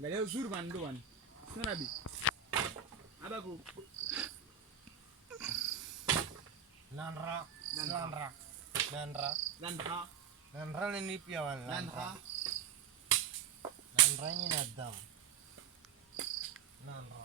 Angalia uzuri bwana ndo bwana. Sio nabii. Abaku. Nanra. Nanra ni pia wan. Nanra ni nadam. Nanra.